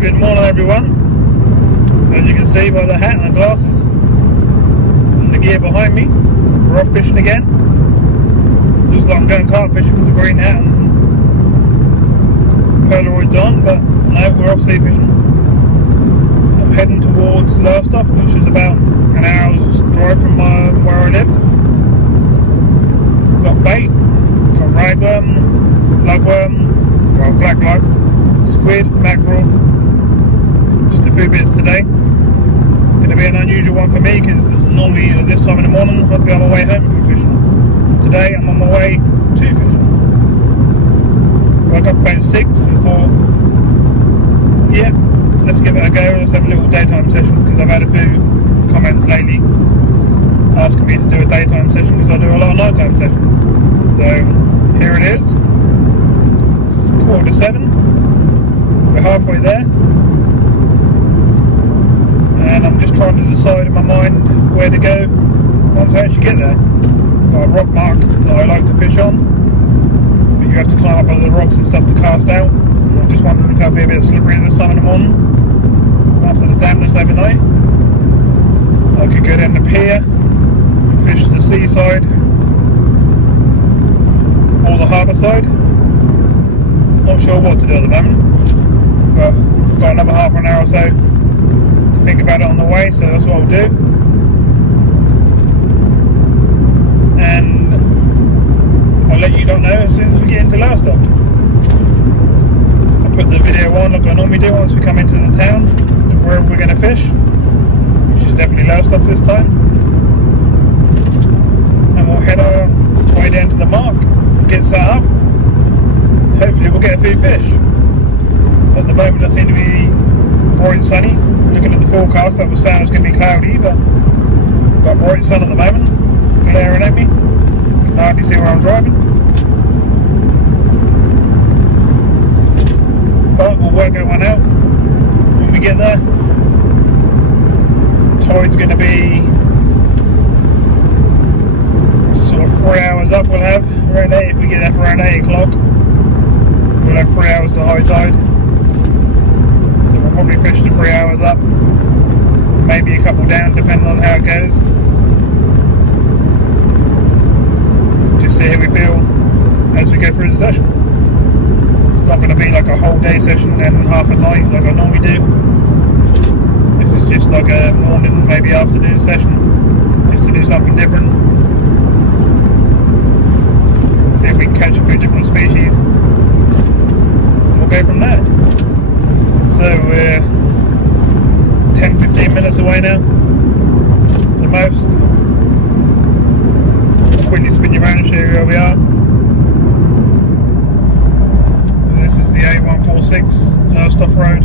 Good morning everyone. As you can see by the hat and the glasses and the gear behind me, we're off fishing again. Looks like I'm going carp fishing with the green hat and Polaroids on, but no, we're off sea fishing. I'm heading towards Lowestoft, which is about an hour's drive from where I live. We've got bait, got ragworm, lugworm, well black lug, squid, mackerel, just a few bits today. Going to be an unusual one for me because normally at this time in the morning I'd be on my way home from fishing. Today I'm on my way to fishing. Woke up about 6 and thought, yeah, let's give it a go. Let's have a little daytime session because I've had a few comments lately asking me to do a daytime session because I do a lot of nighttime sessions. So here it is. It's 6:45. We're halfway there. And I'm just trying to decide in my mind where to go once I actually get there. Got a rock mark that I like to fish on, but you have to climb up over the rocks and stuff to cast out. I'm just wondering if that'll be a bit slippery this time in the morning after the dampness overnight. I could go down the pier and fish the seaside or the harbour side. Not sure what to do at the moment, but got another half an hour or so to think about it on the way, so that's what I'll do. And I'll let you lot know as soon as we get into Lowestoft. I'll put the video on like I normally do once we come into the town, wherever we're going to fish, which is definitely Lowestoft this time. And we'll head our way down to the mark, get set up. Hopefully we'll get a few fish. At the moment I seem to be bright and sunny. Looking at the forecast, that was saying it was going to be cloudy, but we've got bright sun at the moment, glaring at me. Can hardly see where I'm driving. But we'll work that one out when we get there. Tide's going to be sort of 3 hours up. We'll have around 8 if we get there for around 8 o'clock. We'll have 3 hours to high tide. So we'll probably fish the 3 hours up. Maybe a couple down, depending on how it goes. Just see how we feel as we go through the session. It's not going to be like a whole day session and half a night like I normally do. This is just like a morning, maybe afternoon session, just to do something different. See if we can catch a few different species. We'll go from there. So we're 10-15 minutes away now, the most. I'll quickly spin you around and show you where we are. So this is the A146 Lowestoft Road.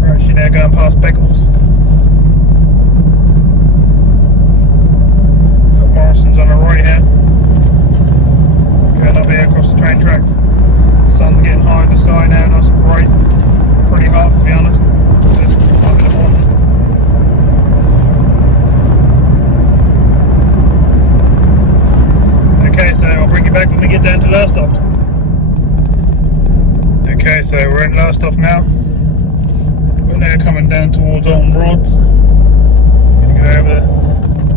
We're actually now going past Beckles. Got Morrison's on the right here. Going up here across the train tracks. The sun's getting high in the sky now, nice and bright. Pretty hot, to be honest. This time in the morning. Okay, so I'll bring you back when we get down to Lowestoft. Okay, so we're in Lowestoft now. We're now coming down towards Alton Broads. Gonna go over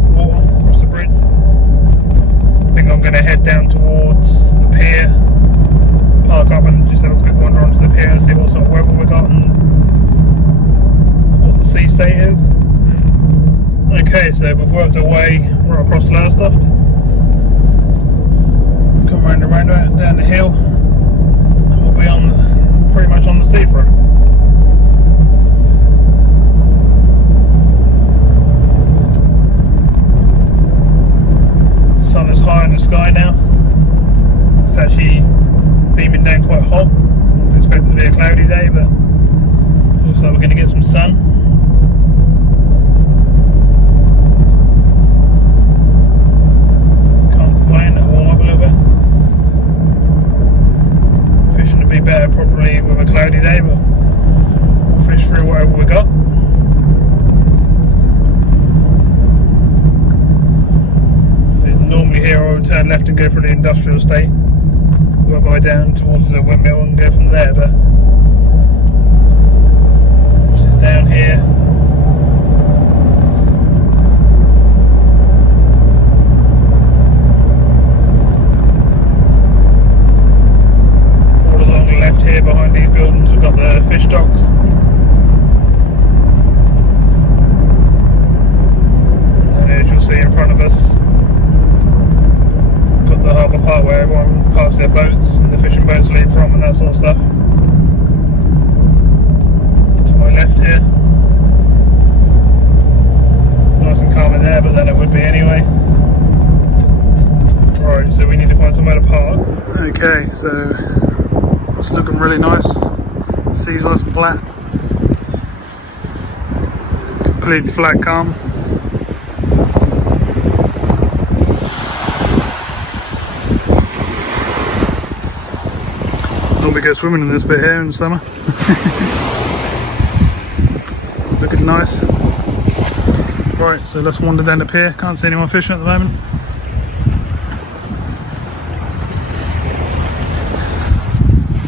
the water, across the bridge. I think I'm gonna head down towards the pier, park up and just have a quick wander onto the pier and see what sort of weather we got and what the sea state is. Okay, so we've worked our way right across Lowestoft. Come round the roundabout, down the hill, and we'll be on pretty much on the seafront. Sun is high in the sky now. It's actually beaming down quite hot. It's expected to be a cloudy day, but looks like we're going to get some sun. Can't complain, it'll warm up a little bit. Fishing would be better probably with a cloudy day, but we'll fish through whatever we got. So normally here I would turn left and go through the industrial estate. work my way down towards the windmill and go from there, but she's down here. All along the left here behind these buildings we've got the fish docks. And as you'll see in front of us, got the harbour part where everyone parks their boats and the fishing boats leave from and that sort of stuff. To my left here, nice and calm in there, but then it would be anyway. Right, so we need to find somewhere to park. Okay, so it's looking really nice. Sea's nice and flat, completely flat, calm. Normally go swimming in this bit here in the summer. Looking nice. Right, so let's wander down the pier. Can't see anyone fishing at the moment.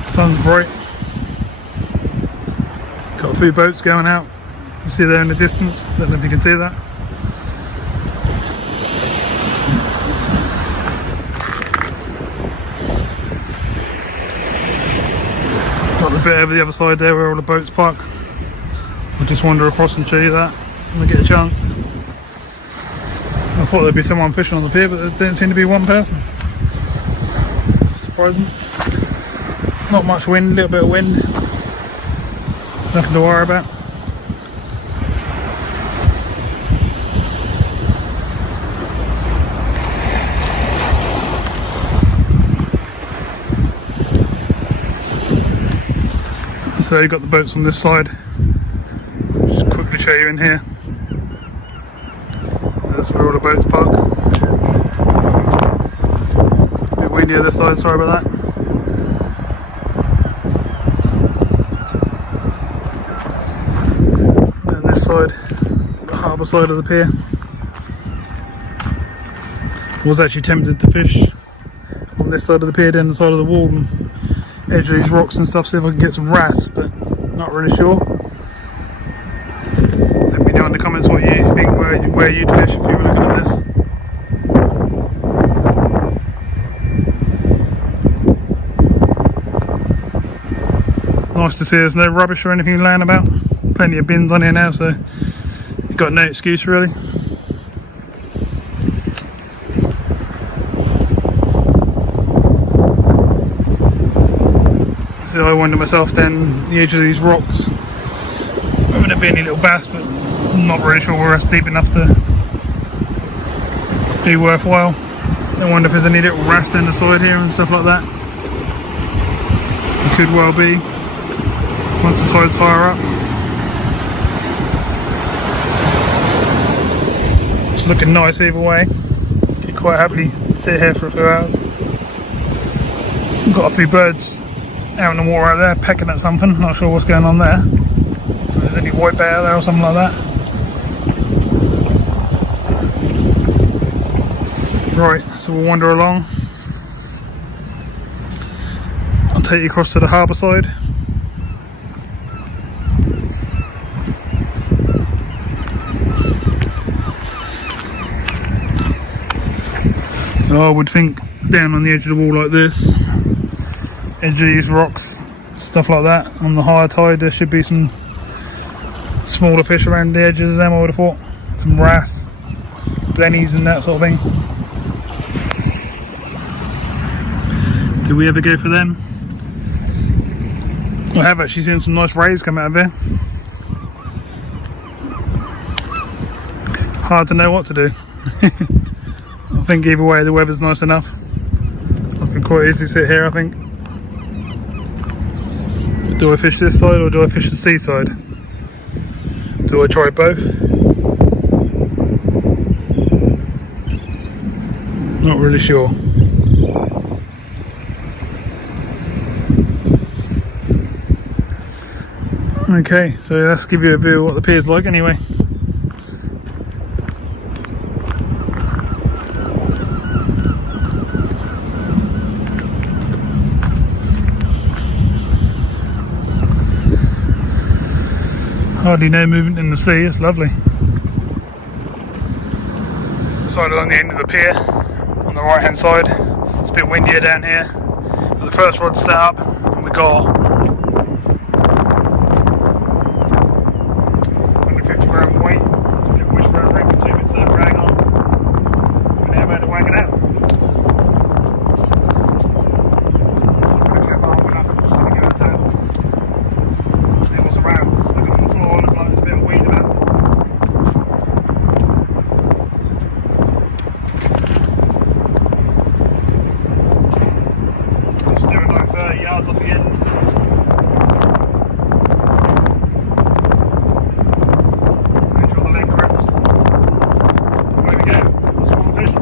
Sun's bright. Got a few boats going out. You see there in the distance. Don't know if you can see that. Got the bit over the other side there where all the boats park. We'll just wander across and show you that when we get a chance. I thought there'd be someone fishing on the pier, but there didn't seem to be one person. Surprising. Not much wind, a little bit of wind. Nothing to worry about. So you've got the boats on this side. Just quickly show you in here. So that's where all the boats park. A bit windy on this side, sorry about that. And this side, the harbour side of the pier. I was actually tempted to fish on this side of the pier, down the side of the wall, and edge of these rocks and stuff, see if I can get some wrasse, but not really sure. Let me know in the comments what you think, where you'd fish if you were looking at this. Nice to see there's no rubbish or anything laying about. Plenty of bins on here now, so you've got no excuse really. So I wonder myself down the edge of these rocks. There would be any little bass, but I'm not really sure where that's deep enough to be worthwhile. I wonder if there's any little wrasse down the side here and stuff like that. It could well be, once the tide's higher up. It's looking nice either way. Could quite happily sit here for a few hours. Got a few birds out in the water out there pecking at something, not sure what's going on there. If there's any whitebait out there or something like that. Right, so we'll wander along. I'll take you across to the harbour side. I would think down on the edge of the wall like this, edge of these rocks, stuff like that, on the higher tide there should be some smaller fish around the edges of them, I would have thought. Some wrasse, blennies and that sort of thing. Do we ever go for them? I have actually seen some nice rays come out of there. Hard to know what to do. I think either way the weather's nice enough. I can quite easily sit here, I think. Do I fish this side or do I fish the seaside? Do I try both? Not really sure. Okay, so let's give you a view of what the pier's like anyway. Hardly no movement in the sea, it's lovely. Decided on the end of the pier, on the right hand side. It's a bit windier down here. But the first rod's set up, and we got 150 gram weight, little wishbone ring with 2 bits of rag on. We're now about to whack it out. See what's around. Looking on the floor, looks like there's a bit of weed about. Just doing like 30 yards off the end. Make sure the leg grips. Away we go. That's one fish.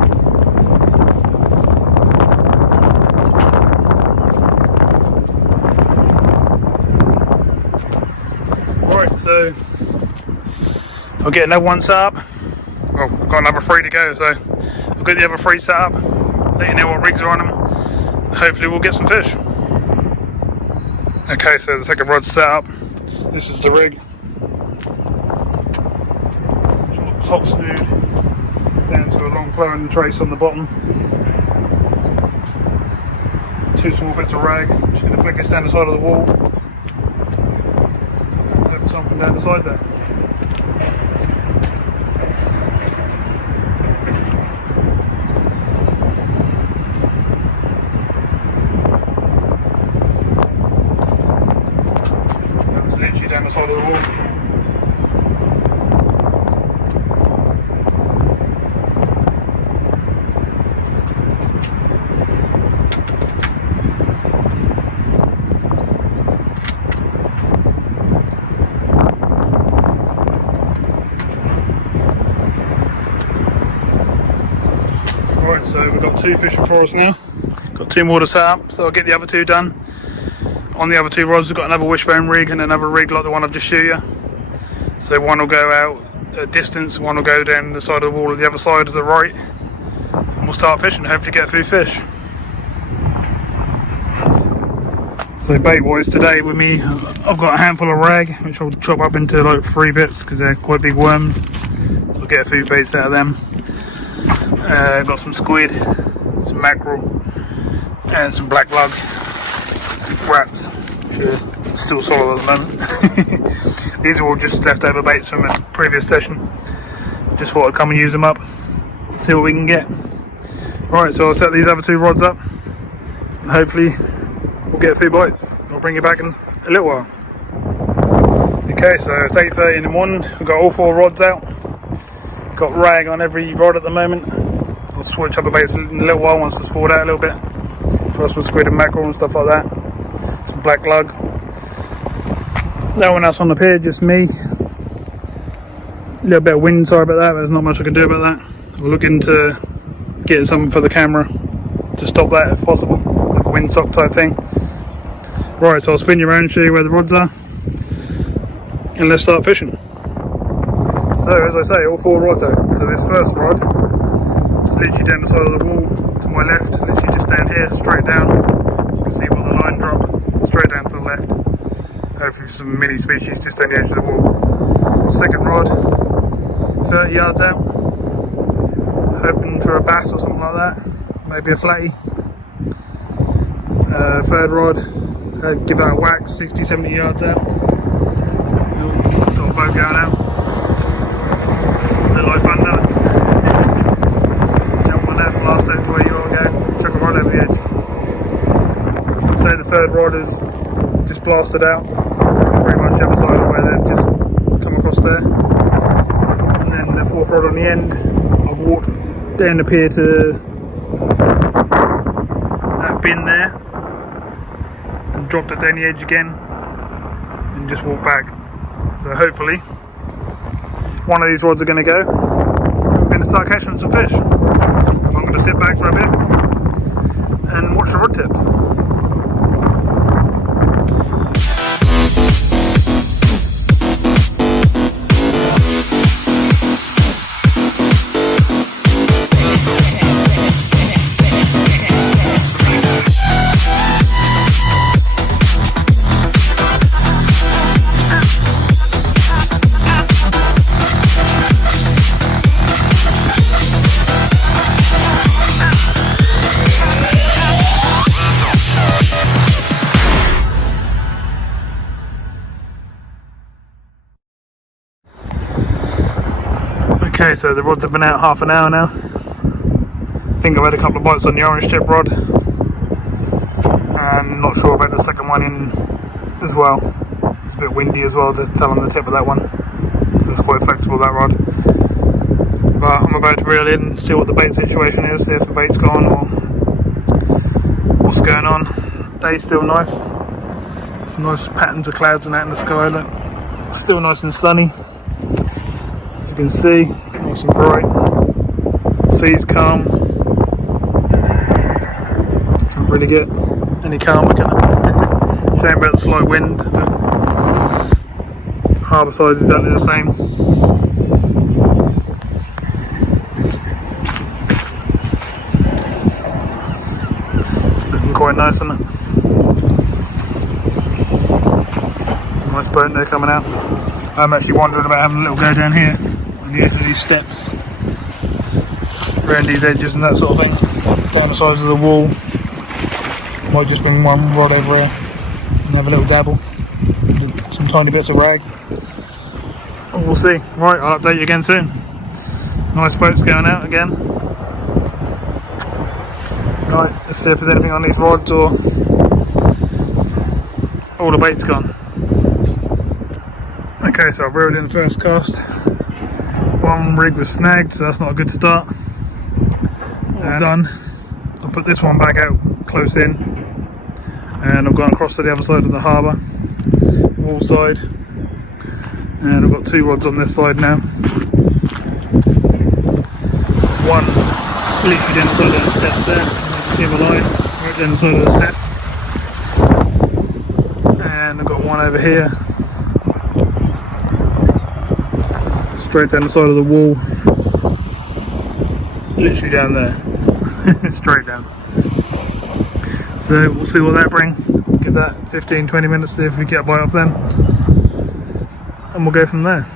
Right, so I'll get another one set up. Well, I've got another 3 to go, so I'll get the other 3 set up, let you know what rigs are on them. Hopefully we'll get some fish. Okay, so the second rod's set up. This is the rig. Short top snood down to a long flowing trace on the bottom. 2 small bits of rag. Just going to flick this down the side of the wall. Hope for something down the side there. Down the side of the wall. Right, so we've got 2 fishing for us now. Got 2 more to set up, so I'll get the other 2 done. On the other 2 rods we've got another wishbone rig and another rig like the one I've just showed you. So one will go out a distance, one will go down the side of the wall at the other side to the right, and we'll start fishing, hopefully get a few fish. So bait wise today with me, I've got a handful of rag which I'll chop up into like 3 bits because they're quite big worms, so I'll get a few baits out of them. Got some squid, some mackerel and some black lug wraps, which are still solid at the moment. These are all just leftover baits from a previous session. Just thought I'd come and use them up, see what we can get. Right, so I'll set these other 2 rods up and hopefully we'll get a few bites. I'll bring you back in a little while. Okay, so it's 8:30 in the morning. We've got all 4 rods out. Got rag on every rod at the moment. I'll switch up the baits in a little while once it's thawed out a little bit. Try some squid and mackerel and stuff like that. Some black lug. No one else on the pier, just me. A little bit of wind, sorry about that, but there's not much I can do about that. I'll look into getting something for the camera to stop that if possible, like a windsock type thing. Right, so I'll spin you around, show you where the rods are, and let's start fishing. So as I say, all 4 rods out. So this first rod is literally down the side of the wall to my left, literally just down here, straight down. You can see where the line drop, straight down to the left. Hopefully some mini species just on the edge of the wall. Second rod, 30 yards out. Hoping for a bass or something like that, maybe a flatty. Third rod, give that a whack, 60-70 yards out. Got a boat going out. Bit like fun, doesn't it? Jump on that, blast out to where you ought to go, chuck it right over the edge. So the third rod is just blasted out, pretty much the other side of where they've just come across there. And then the 4th rod on the end, I've walked down the pier to that bin there and dropped it down the edge again and just walked back. So hopefully one of these rods are going to go. I'm going to start catching some fish. So I'm going to sit back for a bit and watch the rod tips. Okay, so the rods have been out half an hour now. I think I've had a couple of bites on the orange tip rod, and not sure about the second one in as well. It's a bit windy as well to tell on the tip of that one. It's quite flexible, that rod. But I'm about to reel in, see what the bait situation is, see if the bait's gone or what's going on. Day's still nice. Some nice patterns of clouds and that in the sky. Look, still nice and sunny. As you can see, nice and bright. Sea's calm. Can't really get any calmer, can I? Shame about the slight wind. Harbour side is exactly the same. Looking quite nice, isn't it? Nice boat there coming out. I'm actually wondering about having a little go down here on the edge of these steps, around these edges and that sort of thing, down the sides of the wall. Might just bring one rod over here and have a little dabble, some tiny bits of rag. Oh, we'll see. Right, I'll update you again soon. Nice boats going out again. Right, let's see if there's anything on these rods or all the bait's gone. Okay, so I've reeled in the first cast. One rig was snagged, so that's not a good start. All done. I'll put this one back out close in, and I've gone across to the other side of the harbour, wall side, and I've got two rods on this side now. One literally down the side of the steps there, you can see my line right down the side of the steps, and I've got one over here, straight down the side of the wall, literally down there. Straight down. So we'll see what that brings. Give that 15-20 minutes, see if we get a bite off them, and we'll go from there.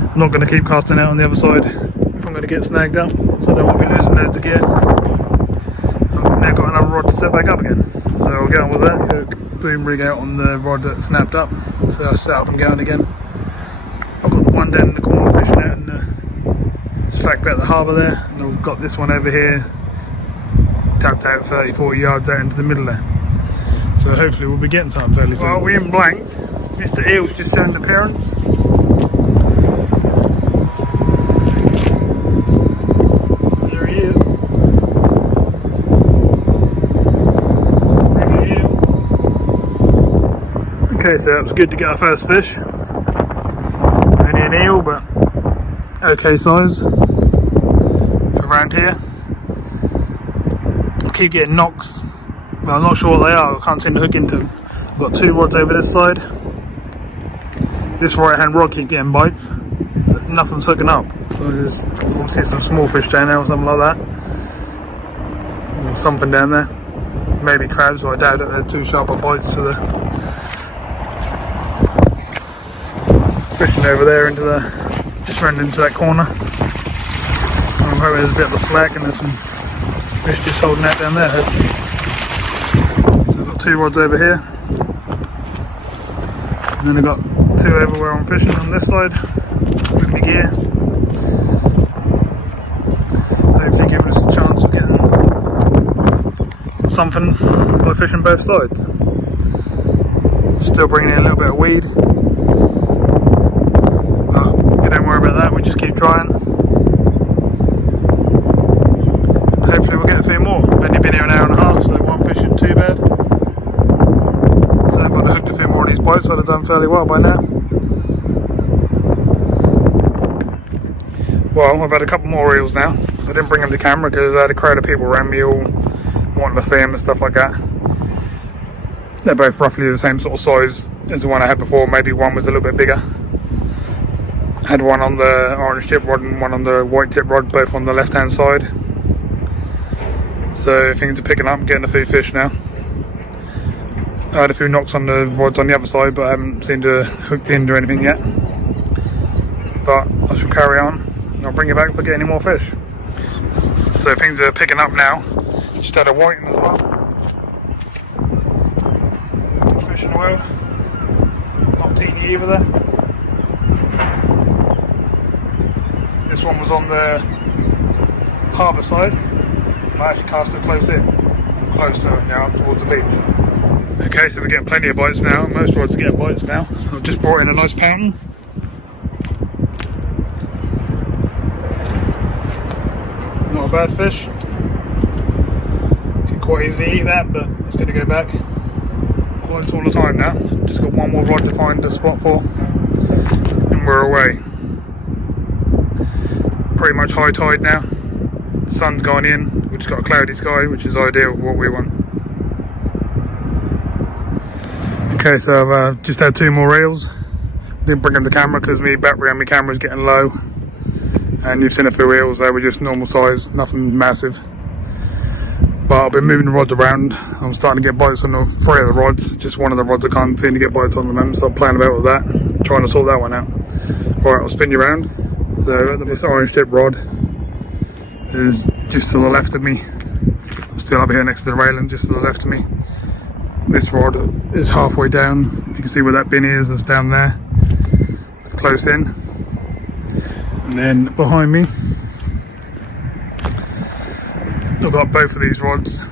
I'm not going to keep casting out on the other side if I'm going to get snagged up, so I don't want to be losing loads of gear. I've now got another rod to set back up again, so I'll get on with that. Boom rig out on the rod that snapped up, so I'll set up and going again. I've got the one down in the corner fishing out in the slack bit at the harbour there, and I've got this one over here tapped out 30-40 yards out into the middle there, so hopefully we'll be getting time fairly soon. Well, we're in blank. Mr. Eels just showed an appearance. There he is. Okay, so it was good to get our first fish. Only an eel, but okay size for around here. I keep getting knocks, but I'm not sure what they are. I can't seem to hook into them. I've got two rods over this side. This right hand rod keeps getting bites, but nothing's hooking up. So there's obviously some small fish down there or something like that. Or something down there. Maybe crabs, so I doubt it. They're too sharp of bites to the fishing over there into the, just round into that corner. I'm hoping there's a bit of a slack and there's some fish just holding out down there. So I've got two rods over here, and then I've got two over where I'm fishing on this side with my gear. Hopefully give us a chance of getting something by fishing both sides. Still bringing in a little bit of weed, but we don't worry about that, we just keep trying. Hopefully we'll get a few more. I've only been here an hour and a half, so one fish isn't too bad. So if I'd have hooked a few more of these bites, I'd have done fairly well by now. Well, I've had a couple more eels now. I didn't bring them to camera because I had a crowd of people around me all wanting to see them and stuff like that. They're both roughly the same sort of size as the one I had before, maybe one was a little bit bigger. I had one on the orange tip rod and one on the white tip rod, both on the left hand side. So things are picking up, getting a few fish now. I had a few knocks on the rods on the other side, but I haven't seemed to hook into anything yet. But I shall carry on, and I'll bring you back if I get any more fish. So things are picking up now. Just had a whiting as well. Fish in the world. Not teeny either there. This one was on the Harbour side. I actually cast it close to it now, towards the beach. Okay, so we're getting plenty of bites now. Most rods are getting bites now. I've just brought in a nice Pout. Not a bad fish. Could quite easily eat that, but it's going to go back. Bites all the time now. Just got one more rod to find a spot for, and we're away. Pretty much high tide now. The sun's gone in. We've just got a cloudy sky, which is ideal for what we want. Okay, so I've just had 2 more eels. Didn't bring in the camera because my battery on my camera is getting low. And you've seen a few eels, they were just normal size, nothing massive. But I've been moving the rods around. I'm starting to get bites on 3 of the rods. Just one of the rods I can't seem to get bites on the moment, so I'm playing about with that, trying to sort that one out. Alright, I'll spin you around. So this orange tip rod is just to the left of me. I'm still up here next to the railing, just to the left of me. This rod is halfway down. If you can see where that bin is, that's down there, close in. And then behind me, I've got both of these rods.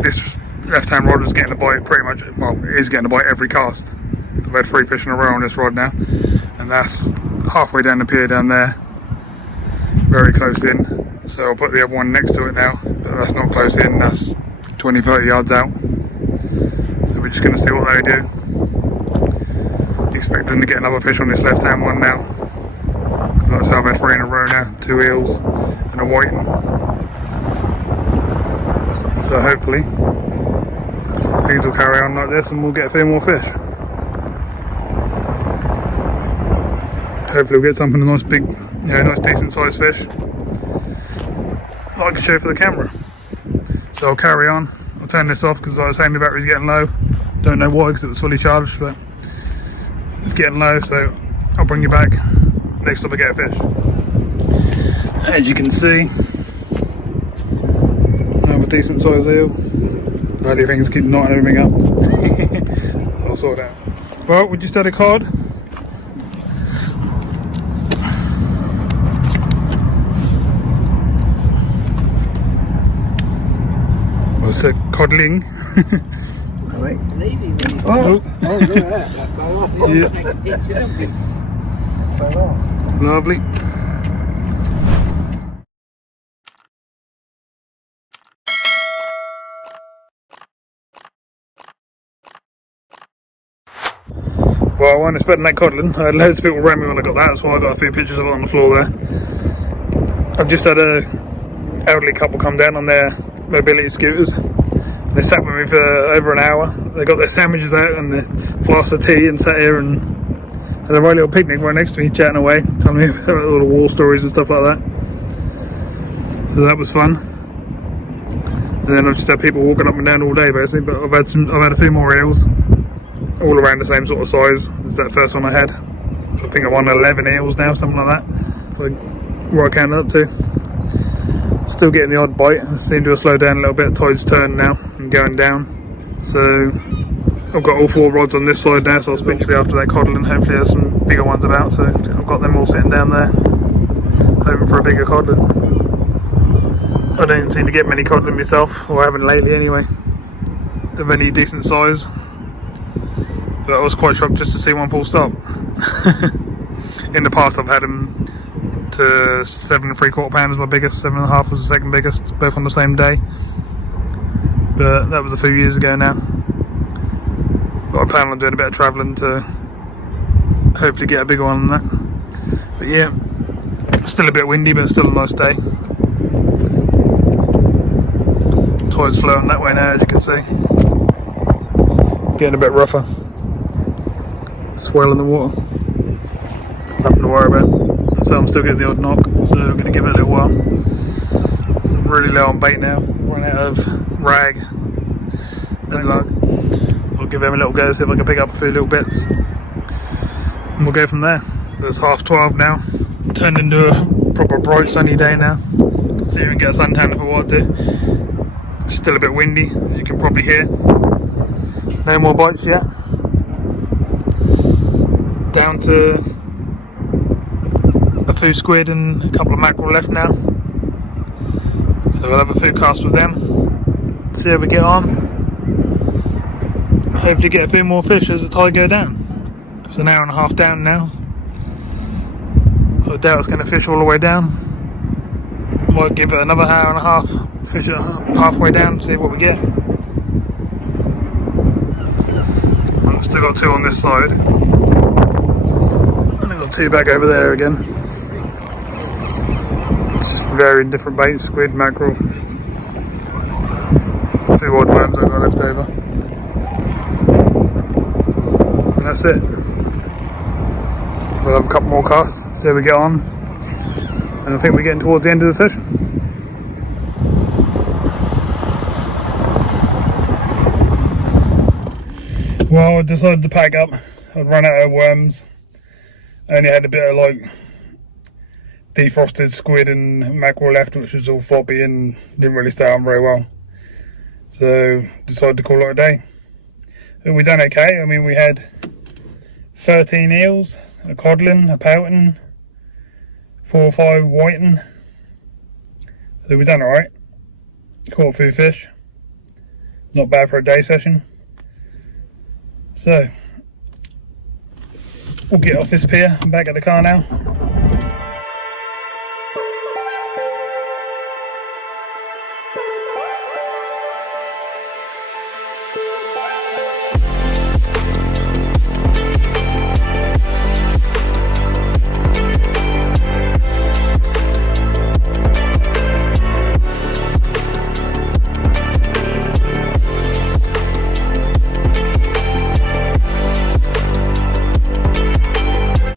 This left-hand rod is getting a bite pretty much, well, it is getting a bite every cast. I've had 3 fish in a row on this rod now, and that's halfway down the pier down there, very close in. So I'll put the other one next to it now, but that's not close in, that's 20-30 yards out. So we're just going to see what they do. Expecting to get another fish on this left-hand one now. Like I said, I've had 3 in a row now, 2 eels and a whiting. So hopefully things will carry on like this and we'll get a few more fish. Hopefully we'll get something, a nice big, nice decent sized fish that I can show for the camera. So I'll carry on. I'll turn this off because like I was saying, my battery's getting low. Don't know why because it was fully charged, but it's getting low, so I'll bring you back next time I get a fish. As you can see, another decent sized eel. Bloody things keep knotting everything up. I'll sort it out. Well, we just had a cod. What's it? Codling. Oh, look at that. Yeah. Lovely. Well, I wasn't expecting that codling. I had loads of people around me when I got that, so I got a few pictures of it on the floor there. I've just had a elderly couple come down on their mobility scooters. They sat with me for over an hour. They got their sandwiches out and the flask of tea and sat here and had a right little picnic right next to me, chatting away, telling me about all the war stories and stuff like that. So that was fun. And then I've just had people walking up and down all day basically, but I've had a few more eels, all around the same sort of size as that first one I had. So I think I'm on 11 eels now, something like that. So what I counted up to. Still getting the odd bite. I seem to have slowed down a little bit. Tide's turned now and going down. So I've got all 4 rods on this side now, so I'll speak to you after that codling. Hopefully there's some bigger ones about, so I've got them all sitting down there hoping for a bigger codling. I don't seem to get many codling myself, or I haven't lately anyway, of any decent size. But I was quite shocked just to see one full stop. In the past I've had them to 7 3/4 pounders, my biggest. 7.5 was the second biggest, both on the same day. But that was a few years ago now. But I plan on doing a bit of travelling to hopefully get a bigger one than that. But yeah, still a bit windy, but still a nice day. Tide's flowing that way now, as you can see. Getting a bit rougher. Swell in the water. Nothing to worry about. So I'm still getting the odd knock, so I'm going to give it a little while. Really low on bait now, run out of rag and lug. I'll give them a little go, see if I can pick up a few little bits, and we'll go from there. It's 12:30 now, turned into a proper bright sunny day now. Can see if we can get a suntan if I want to. It's still a bit windy, as you can probably hear. No more bites yet. Down to a few squid and a couple of mackerel left now. So we'll have a few casts with them. See how we get on. Hopefully get a few more fish as the tide go down. It's an hour and a half down now. So I doubt it's going to fish all the way down. Might give it another hour and a half, fish it halfway down, see what we get. I've still got two on this side. And I've got two back over there again. It's just varying different baits, squid, mackerel. A few odd worms I've got left over. And that's it. We'll have a couple more casts, see how we get on. And I think we're getting towards the end of the session. Well, I decided to pack up. I'd run out of worms. I only had a bit of like defrosted squid and mackerel left, which was all floppy and didn't really stay on very well. So decided to call it a day. And we done okay. I mean, we had 13 eels, a codling, a Pout, 4 or 5 whiting. So we done alright. Caught a few fish. Not bad for a day session. So we'll get off this pier. I'm back at the car now.